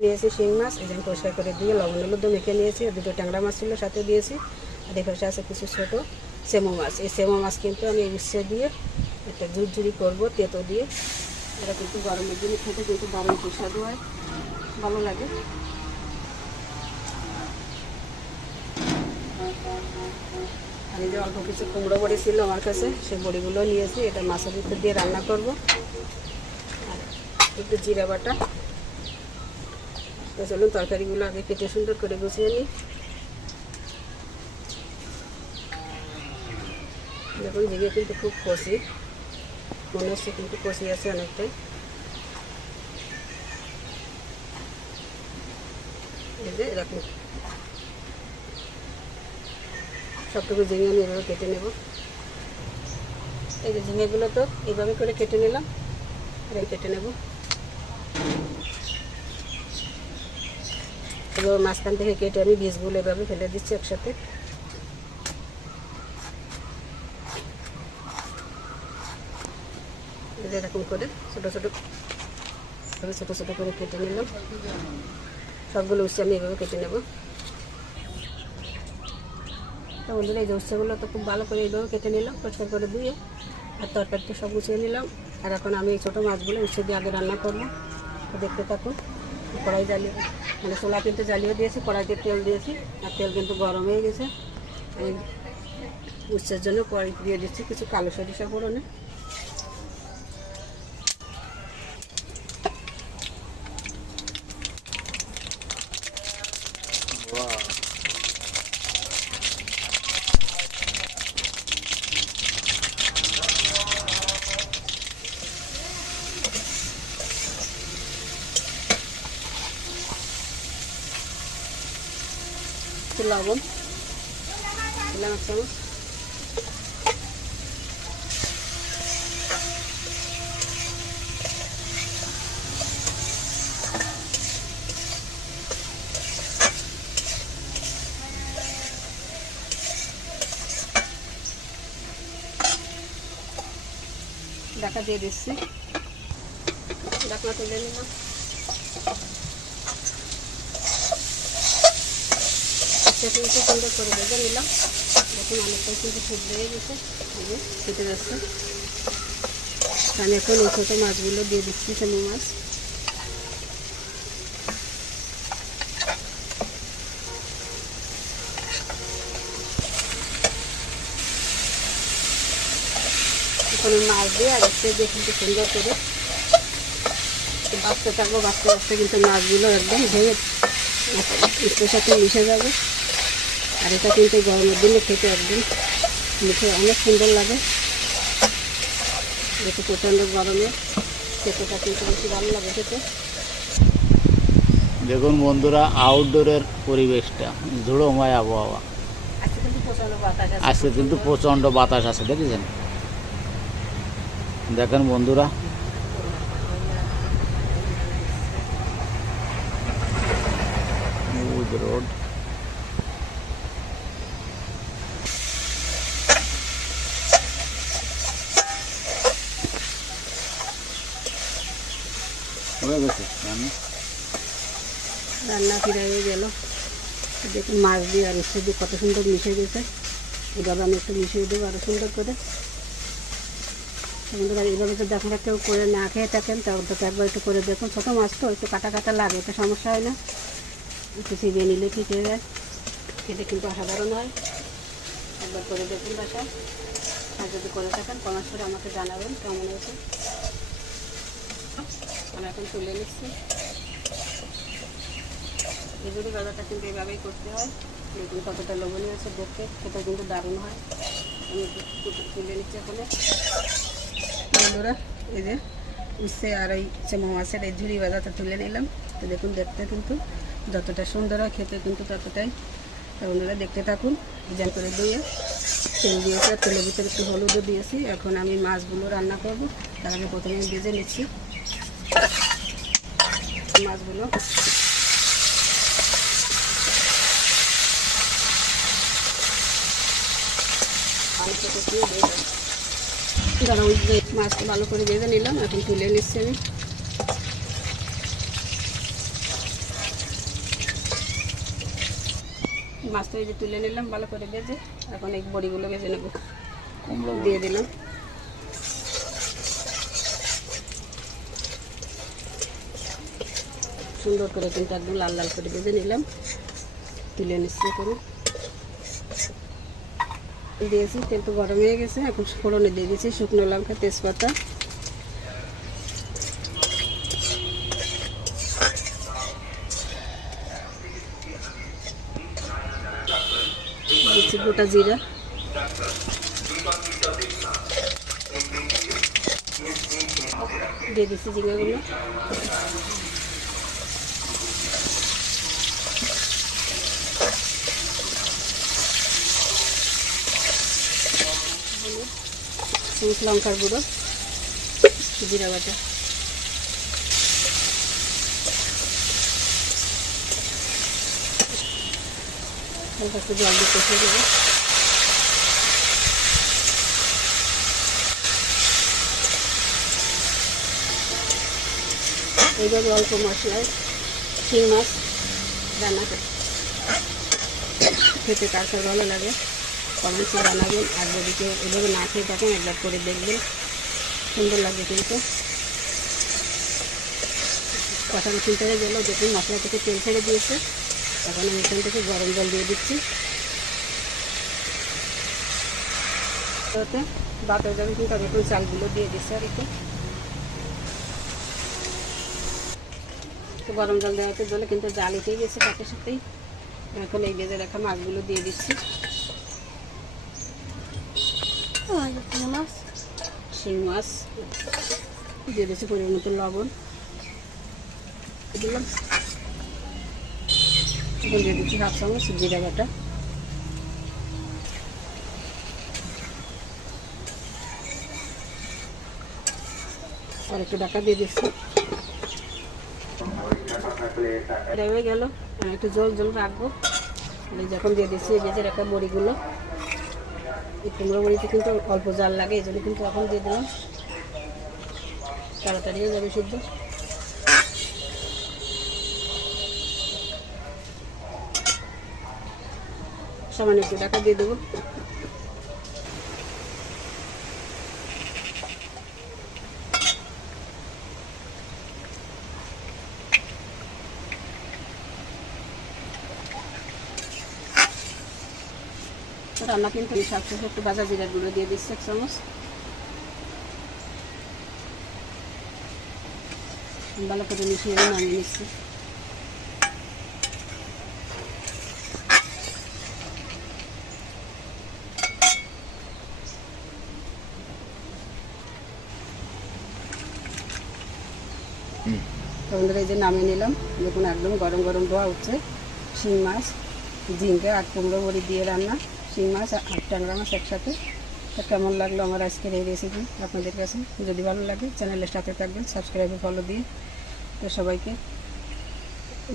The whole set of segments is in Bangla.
নিয়েছি শিং মাছ, এই যে আমি পরিষ্কার করে দিয়ে লবণ হলুদ মেখে নিয়েছি। দুটো ট্যাংরা মাছ ছিল সাথে দিয়েছি। আর এই পাশে আছে কিছু ছোটো সেমো মাছ। এই সেমো মাছ কিন্তু আমি এই উচ্ছে দিয়ে একটা ঝুরঝুরি করবো তেতো দিয়ে। এটা কিন্তু গরমের দিনে খেতে কিন্তু দারুণ সুস্বাদু হয়, ভালো লাগে। আর এই যে অল্প কিছু কুমড়ো বড়ি ছিল আমার কাছে, সেই বড়িগুলো নিয়েছি। এটা মাছের ভিতর দিয়ে রান্না করব। আর একটু জিরা বাটা। তো চলুন তরকারিগুলো আগে কেটে সুন্দর করে গুছিয়ে নিই। দেখুন ঝিঙে কিন্তু খুব কষি, মনে হচ্ছে কিন্তু কষি আছে অনেকটাই। এই যে এরকম সবটুকু ঝিঙে আমি এভাবে কেটে নেব। এই যে ঝিঙেগুলো তো এইভাবে করে কেটে নিলাম, এভাবে কেটে নেব। এবার মাঝখান থেকে কেটে আমি বীজগুলো এভাবে ফেলে দিচ্ছি একসাথে। এরকম করে ছোটো ছোটো করে কেটে নিলাম। সবগুলো উচ্ছে আমি এভাবে কেটে নেব। তো বন্ধুরা এই যে উচ্ছেগুলো তো খুব ভালো করে এইভাবে কেটে নিলাম, পরিষ্কার করে ধুয়ে। আর তরকারিটা সব গুছিয়ে নিলাম। আর এখন আমি এই ছোটো মাছগুলো উচ্ছে দিয়ে আগে রান্না করবো। তো দেখতে থাকুন। কড়াই জ্বালিয়ে মানে চুলা কিন্তু জ্বালিয়ে দিয়েছি, কড়াইতে তেল দিয়েছি। আর তেল কিন্তু গরম হয়ে গেছে। আমি উচ্ছের জন্য কড়াই দিয়ে দিচ্ছি কিছু কালো সরিষা ফোড়নে। লবণ দিলাম 1 চামচ। ঢাকা দিয়ে দিচ্ছি, ঢাকনা তুলে নিলাম। কিন্তু সুন্দর করে ভেজে নিলাম। দেখুন অনেকটাই কিন্তু সিদ্ধ হয়ে গেছে, এই যে কেটে যাচ্ছে। আমি এখন এই ছোটো মাছগুলো দিয়ে দিচ্ছি, সেমু মাছ। এখন মাছ দিয়ে আর একটু দিয়ে কিন্তু সুন্দর করে বাঁচতে থাকবো। বাঁচতে বাঁচতে কিন্তু মাছগুলো একদম ভেঙে একটু সাথে মিশে যাবে। আর এটা কিন্তু গরমের দিনে খেতে একদম মুখে অনেক সুন্দর লাগে। যেহেতু প্রচণ্ড গরমে খেতেটা কিন্তু বেশি ভালো লাগে খেতে। দেখুন বন্ধুরা আউটডোরের পরিবেশটা, ধুলোময় আবহাওয়া। আজকে কিন্তু প্রচণ্ড বাতাস আছে, দেখেছেন? দেখেন বন্ধুরা, রোড রান্না ফিরে হয়ে গেল। দেখুন মাছ দিয়ে আর উচ্ছে দিয়ে কত সুন্দর মিশে গেছে। এভাবে আমি একটু মিশিয়ে দেবো আরও সুন্দর করে। বন্ধুরা এইভাবে যদি আপনারা কেউ করে না খেয়ে থাকেন তাহলে তো একবার একটু করে দেখুন। ছোটো মাছ তো একটু কাটা কাটা লাগে, এটা সমস্যা হয় না, একটু চিবিয়ে নিলে ঠিক হয়ে যায়। খেতে কিন্তু অসাধারণ হয়। একবার করে দেখুন বাসায়। আর যদি করে থাকেন কমেন্ট করে আমাকে জানাবেন কেমন হয়েছে। আমি এখন তুলে নিচ্ছি। এই জন্য গাজাটা কিন্তু এইভাবেই করতে হয়। দেখুন কতটা লবণীয় আছে দেখতে, খেতে কিন্তু দারুণ হয়। আমি তুলে নিচ্ছি এখানে। বন্ধুরা এই যে উচ্ছে আর ওই সেমো মাছের এই ঝুড়ি ভাজাটা তুলে নিলাম। তো দেখুন দেখতে কিন্তু যতটা সুন্দর হয় খেতে কিন্তু ততটাই। তো বন্ধুরা দেখতে থাকুন। ডিজাইন করে দিয়ে তেল দিয়েছি, আর তেলের ভিতরে একটু হলুদও দিয়েছি। এখন আমি মাছগুলো রান্না করব। তার আগে প্রথমে ভেজে নিচ্ছি মাছগুলো। মাছটা ভালো করে ভেজে নিলাম, এখন তুলে নিচ্ছি আমি। মাছ তো এই যে তুলে নিলাম ভালো করে ভেজে, এখন এই বড়িগুলো ভেজে নেব। কুমড়ো বড়ি। দিয়ে দিলাম। সুন্দর করে কিন্তু একদম লাল লাল করে ভেজে নিলাম, তুলে নিচ্ছি করে দিয়েছি। তেল তো গরম হয়ে গেছে, এখন ফোড়নে দিয়ে দিয়েছি শুকনো লঙ্কা, তেজপাতা, দিচ্ছি গোটা জিরা, দিয়ে দিচ্ছি জিরাগুলো, লঙ্কার গুঁড়ো, জিরা বাটা, হালকা একটু জল দিয়ে কষিয়ে দেবো। এইভাবে অল্প মশলায় শিং মাছ রান্না করে খেতে কার কার ভালো লাগে কমেন্টসে জানাবেন। আর যদি কেউ এভাবে না খেয়ে থাকেন একবার করে দেখবেন, সুন্দর লাগে কিন্তু। কষানো চিন্তা হয়ে গেলেও দেখুন মশলা থেকে তেল ছেড়ে দিয়েছে। এখন আমি এখান থেকে গরম জল দিয়ে দিচ্ছি। ওতে ভাত হয়ে যাবে কিন্তু আমি এখন চালগুলো দিয়ে দিচ্ছি আর একটু গরম জল দেওয়াতে জলে কিন্তু জাল উঠে গেছে সাথে সাথেই। এখন এই ভেজে রাখা মাছগুলো দিয়ে দিচ্ছি। শিং মাছ দিয়ে দিচ্ছি, পরিমাণ মতো লবণ দিলাম, দিয়ে দিচ্ছি হাফ চামচ জিরা বাটা, আর একটু ঢাকা দিয়ে দিচ্ছি। হয়ে গেল, একটু জল জল রাখবো। যখন দিয়ে দিচ্ছি ভেজে রাখা বড়িগুলো, এই কুমড়ো বড়িতে কিন্তু অল্প জাল লাগে, এই জন্য কিন্তু এখন দিয়ে দিলাম, তাড়াতাড়ি হয়ে যাবে সিদ্ধ। সামান্য একটু ঢাকা দিয়ে দেবো। রান্না কিন্তু এই শাক শেষে একটু ভাজা জিরার গুঁড়ো দিয়ে দিচ্ছি 1 চামচ। ভালো করে মিশিয়ে নামিয়ে নিচ্ছি। বন্ধুরা এই যে নামিয়ে নিলাম, দেখুন একদম গরম গরম ধোয়া উঠছে। শিং মাছ, ঝিঙ্গা আর কুমড়ো বড়ি দিয়ে রান্না, শিং মাছ আর ট্যাংরা মাছ একসাথে। তো কেমন লাগলো আমার আজকের এই রেসিপি আপনাদের কাছে? যদি ভালো লাগে চ্যানেলের সাথে থাকবেন, সাবস্ক্রাইব ফলো দিয়ে। তো সবাইকে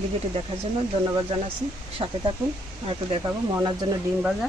ভিডিওটি দেখার জন্য ধন্যবাদ জানাচ্ছি। সাথে থাকুন। আর একটু দেখাবো মোহনার জন্য ডিম ভাজা।